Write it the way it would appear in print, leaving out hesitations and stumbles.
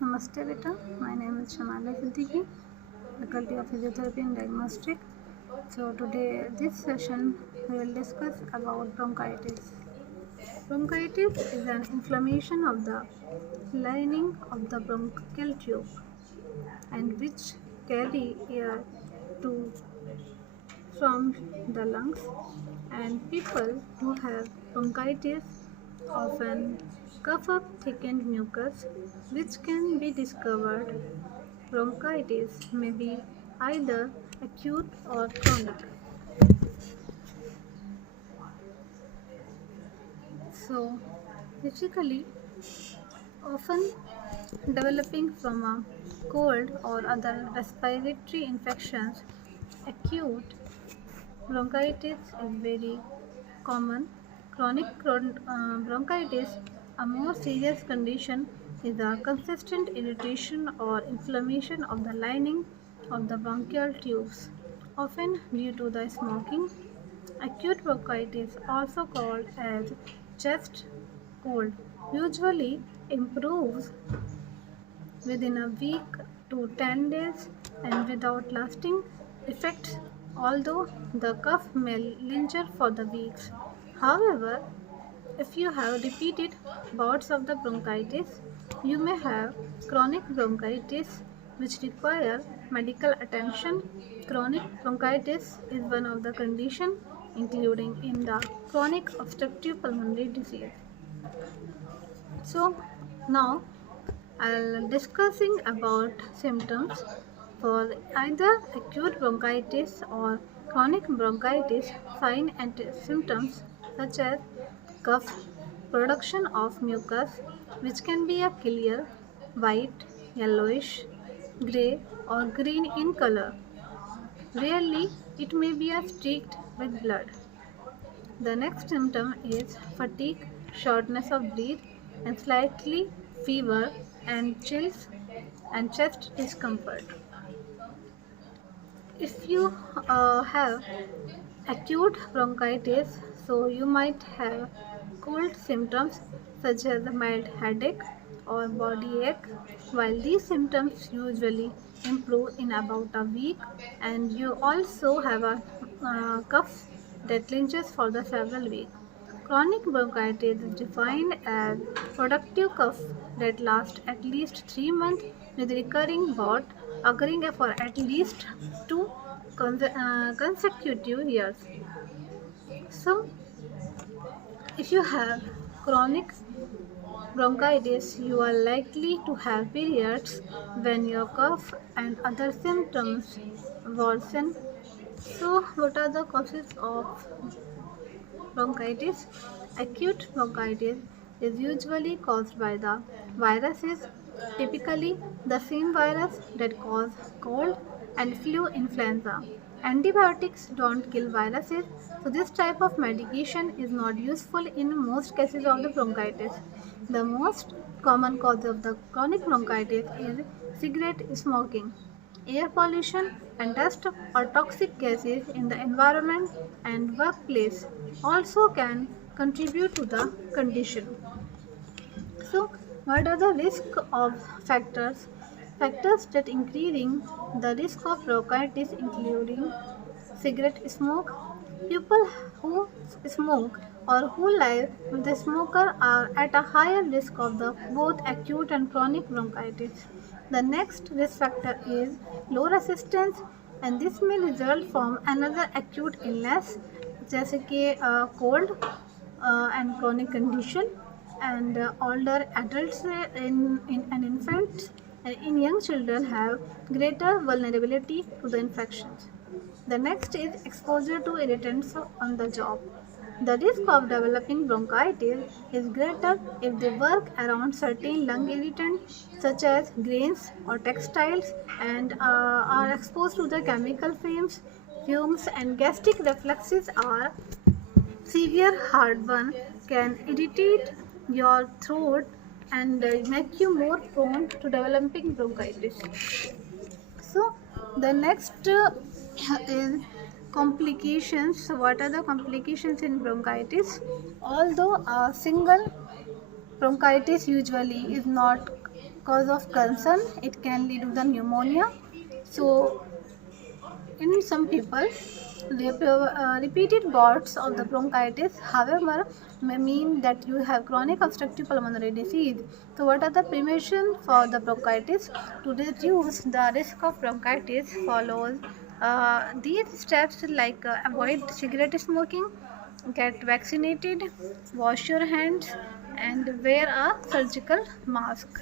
Namaste beta, my name is Shamala Siddiqui, Faculty of Physiotherapy and Diagnostic. So today this session we will discuss about bronchitis. Bronchitis is an inflammation of the lining of the bronchial tube and which carry air to from the lungs, and people who have bronchitis often cough up thickened mucus which can be discovered. Bronchitis may be either acute or chronic. So, basically, often developing from a cold or other respiratory infections, acute bronchitis is very common. Chronic bronchitis, a more serious condition, is a consistent irritation or inflammation of the lining of the bronchial tubes, often due to the smoking. Acute bronchitis, also called as chest cold, usually improves within a week to 10 days and without lasting effects, although the cough may linger for the weeks. However, if you have repeated bouts of the bronchitis, you may have chronic bronchitis which require medical attention. Chronic bronchitis is one of the conditions including in the chronic obstructive pulmonary disease. So now I'll discussing about symptoms for either acute bronchitis or chronic bronchitis. Signs and symptoms such as cough, production of mucus which can be a clear, white, yellowish, gray or green in color. Rarely it may be a streaked with blood. The next symptom is fatigue, shortness of breath, and slightly fever and chills and chest discomfort. If you have acute bronchitis, so you might have cold symptoms such as a mild headache or body ache, while these symptoms usually improve in about a week, and you also have a cough that lingers for the several weeks. Chronic bronchitis is defined as productive cough that lasts at least 3 months with recurring bout occurring for at least two consecutive years. So, if you have chronic bronchitis, you are likely to have periods when your cough and other symptoms worsen. So, what are the causes of bronchitis? Acute bronchitis is usually caused by the viruses, typically the same virus that cause cold and flu influenza. Antibiotics don't kill viruses, so this type of medication is not useful in most cases of the bronchitis. The most common cause of the chronic bronchitis is cigarette smoking. Air pollution and dust or toxic gases in the environment and workplace also can contribute to the condition. So, what are the risk of factors? Factors that increasing the risk of bronchitis including cigarette smoke. People who smoke or who live with a smoker are at a higher risk of the both acute and chronic bronchitis. The next risk factor is low resistance, and this may result from another acute illness, जैसे कि cold and chronic condition, and older adults in an infants and in young children have greater vulnerability to the infections. The next is exposure to irritants on the job. The risk of developing bronchitis is greater if they work around certain lung irritants such as grains or textiles and are exposed to the chemical fumes and gastric reflexes are severe heartburn can irritate your throat and make you more prone to developing bronchitis. So the next is complications. So what are the complications in bronchitis? Although a single bronchitis usually is not cause of concern. It can lead to the pneumonia. So in some people, repeated bouts of the bronchitis, however, may mean that you have chronic obstructive pulmonary disease. So, what are the prevention for the bronchitis? To reduce the risk of bronchitis, follows these steps like avoid cigarette smoking, get vaccinated, wash your hands, and wear a surgical mask.